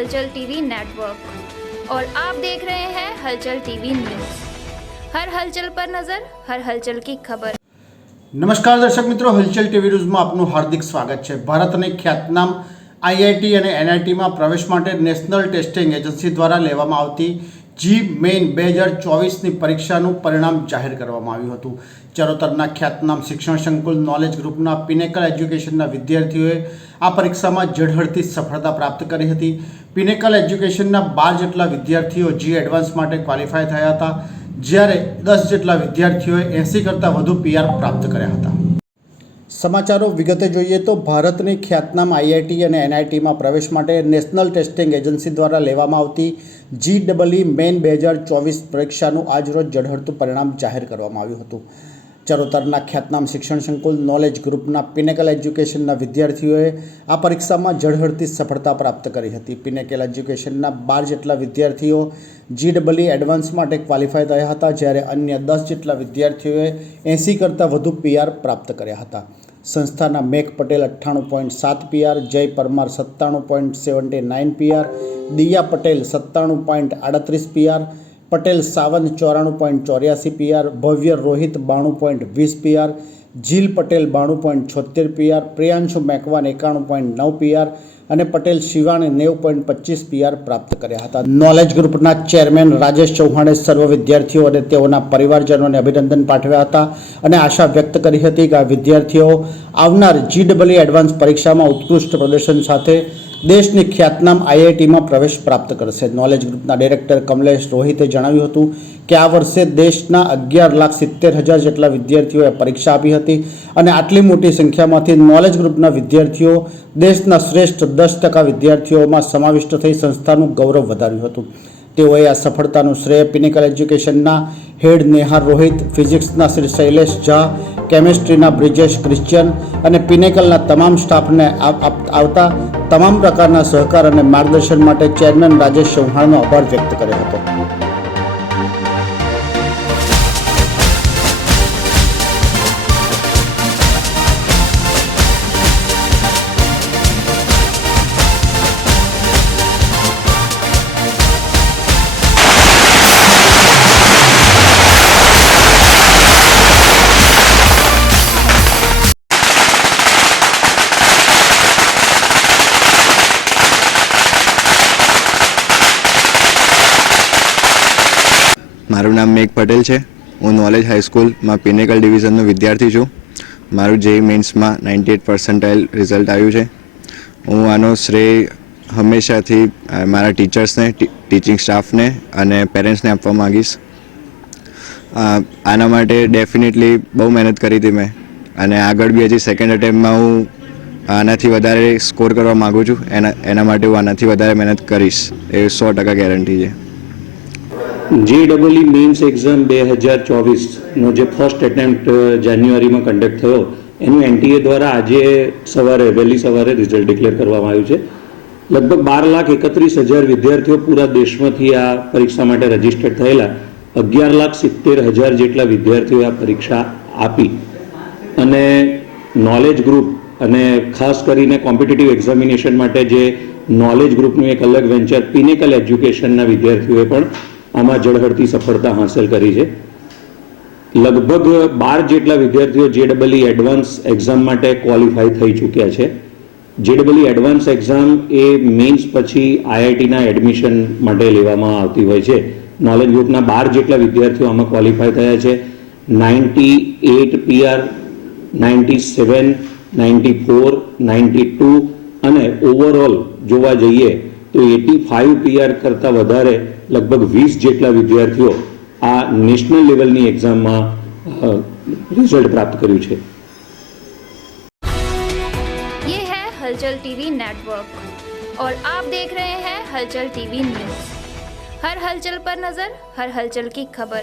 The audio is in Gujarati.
हलचल टीवी नेटवर्क और आप देख रहे हैं हलचल टीवी न्यूज हर हलचल पर नजर हर हलचल की खबर નમસ્કાર દર્શક મિત્રો હલચલ ટીવી ન્યૂઝમાં આપનું હાર્દિક સ્વાગત છે ભારતની ખ્યાતનામ આઈઆઈટી અને એનઆઈટીમાં પ્રવેશ માટે નેશનલ ટેસ્ટિંગ એજન્સી દ્વારા લેવામાં આવતી જી મેઇન બે હજાર ચોવીસની પરીક્ષાનું પરિણામ જાહેર કરવામાં આવ્યું હતું. ચરોતરના ખ્યાતનામ શિક્ષણ સંકુલ નોલેજ ગ્રુપના પિનેકલ એજ્યુકેશનના વિદ્યાર્થીઓએ આ પરીક્ષામાં ઝળહળતી સફળતા પ્રાપ્ત કરી હતી. પિનેકલ એજ્યુકેશનના બાર જેટલા વિદ્યાર્થીઓ જી એડવાન્સ માટે ક્વોલિફાય થયા હતા. જ્યારે દસ જેટલા વિદ્યાર્થીઓએ એંસી કરતાં વધુ પીઆર પ્રાપ્ત કર્યા હતા. સમાચારો વિગતે જોઈએ તો ભારતની ખ્યાતનામ આઈઆઈટી અને એનઆઈટીમાં પ્રવેશ માટે નેશનલ ટેસ્ટિંગ એજન્સી દ્વારા લેવામાં આવતી જી ડબલઈ મેઇન બે હજાર ચોવીસ પરીક્ષાનું આજરોજ જળહળતું પરિણામ જાહેર કરવામાં આવ્યું હતું. ચરોતરના ખ્યાતનામ શિક્ષણ સંકુલ નોલેજ ગ્રુપના પિનેકલ એજ્યુકેશનના વિદ્યાર્થીઓએ આ પરીક્ષામાં ઝળહળતી સફળતા પ્રાપ્ત કરી હતી. પિનેકલ એજ્યુકેશનના બાર જેટલા વિદ્યાર્થીઓ જી ડબલઈ એડવાન્સ માટે ક્વોલિફાય થયા હતા, જ્યારે અન્ય દસ જેટલા વિદ્યાર્થીઓએ એંસી કરતાં વધુ પીઆર પ્રાપ્ત કર્યા હતા. સંસ્થાના મેઘ પટેલ અઠ્ઠાણું પોઈન્ટ સાત પીઆર, જય પરમાર સત્તાણું point seventy nine PR, Diya Patel સત્તાણું પોઈન્ટ આડત્રીસ પીઆર, પટેલ સાવંત ચોરાણું પોઈન્ટ ચોર્યાસી પીઆર, ભવ્ય રોહિત બાણું પોઈન્ટ વીસ પીઆર જીલ પટેલ બાણું પોઈન્ટ છોતેર પીઆર પ્રિયાંશુ મેકવાન એકાણું પોઈન્ટ નવ પીઆર અને પટેલ શિવાણે નેવું પોઈન્ટ પચીસ પીઆર પ્રાપ્ત કર્યા હતા. નોલેજ ગ્રુપના ચેરમેન રાજેશ ચૌહાણે સર્વ વિદ્યાર્થીઓ અને તેઓના પરિવારજનોને અભિનંદન પાઠવ્યા હતા અને આશા વ્યક્ત કરી હતી કે આ વિદ્યાર્થીઓ આવનાર જીડબલ્યુ એડવાન્સ પરીક્ષામાં ઉત્કૃષ્ટ પ્રદર્શન સાથે દેશની ખ્યાતનામ આઈઆઈટીમાં પ્રવેશ પ્રાપ્ત કરશે. નોલેજ ગ્રુપના ડિરેક્ટર કમલેશ રોહિતે જણાવ્યું હતું કે આ વર્ષે દેશના અગિયાર લાખ સિત્તેર હજાર જેટલા વિદ્યાર્થીઓએ પરીક્ષા આપી હતી અને આટલી મોટી સંખ્યામાંથી નોલેજ ગ્રુપના વિદ્યાર્થીઓ દેશના શ્રેષ્ઠ દસ ટકા વિદ્યાર્થીઓમાં સમાવિષ્ટ થઈ સંસ્થાનું ગૌરવ વધાર્યું હતું. તેઓએ આ સફળતાનું શ્રેય પિનિકલ એજ્યુકેશનના હેડ નેહાર રોહિત ફિઝિક્સના શ્રી શૈલેષ ઝા કેમેસ્ટ્રીના બ્રિજેશ ક્રિશ્ચિયન અને પિનેકલના તમામ સ્ટાફને આવતા તમામ પ્રકારના સહકાર અને માર્ગદર્શન માટે ચેરમેન રાજેશ ચૌહાણનો આભાર વ્યક્ત કર્યો હતો. મારું નામ મેઘ પટેલ છે. હું નોલેજ હાઈસ્કૂલમાં પિનેકલ ડિવિઝનનો વિદ્યાર્થી છું. મારું જે મેન્સમાં નાઇન્ટી એટ પર્સન્ટાઇલ રિઝલ્ટ આવ્યું છે. હું આનો શ્રેય હંમેશાથી મારા ટીચર્સને ટીચિંગ સ્ટાફને અને પેરેન્ટ્સને આપવા માગીશ. આના માટે ડેફિનેટલી બહુ મહેનત કરી હતી મેં. અને આગળ બી હજી સેકન્ડ અટેમ્પમાં હું આનાથી વધારે સ્કોર કરવા માગું છું. એના એના માટે હું આનાથી વધારે મહેનત કરીશ. એ સો ટકા ગેરંટી છે. જે ડબલઈ મેન્સ એક્ઝામ બે હજાર ચોવીસનો જે ફર્સ્ટ એટેમ્પ્ટ જાન્યુઆરીમાં કન્ડક્ટ થયો, એનું એનટીએ દ્વારા આજે સવારે, વહેલી સવારે રિઝલ્ટ ડિક્લેર કરવામાં આવ્યું છે. લગભગ બાર લાખ એકત્રીસ હજાર વિદ્યાર્થીઓ પૂરા દેશમાંથી આ પરીક્ષા માટે રજીસ્ટર્ડ થયેલા. અગિયાર લાખ સિત્તેર હજાર જેટલા વિદ્યાર્થીઓએ આ પરીક્ષા આપી. અને નોલેજ ગ્રુપ અને ખાસ કરીને કોમ્પિટિટિવ એક્ઝામિનેશન માટે જે નોલેજ ગ્રુપનું એક અલગ વેન્ચર પિનેકલ એજ્યુકેશનના વિદ્યાર્થીઓએ પણ આમાં ઝળહળતી સફળતા હાંસલ કરી છે. લગભગ બાર જેટલા વિદ્યાર્થીઓ J double E advance exam માટે ક્વોલિફાય થઈ ચૂક્યા છે. જેડબલી એડવાન્સ એક્ઝામ એ મેન્સ પછી આઈઆઈટીના એડમિશન માટે લેવામાં આવતી હોય છે. નોલેજ ગ્રુપના બાર જેટલા વિદ્યાર્થીઓ આમાં ક્વોલિફાય થયા છે. Ninety eight PR ninety seven ninety four ninety two અને ઓવરઓલ જોવા જઈએ તો એટી ફાઇવ પીઆર કરતાં વધારે લગભગ વીસ જેટલા વિદ્યાર્થીઓ આ નેશનલ લેવલની એક્ઝામમાં રિઝલ્ટ પ્રાપ્ત કર્યું છે ये है हलचल टीवी नेटवर्क और आप देख रहे हैं हलचल टीवी न्यूज हर हलचल पर नजर हर हलचल की खबर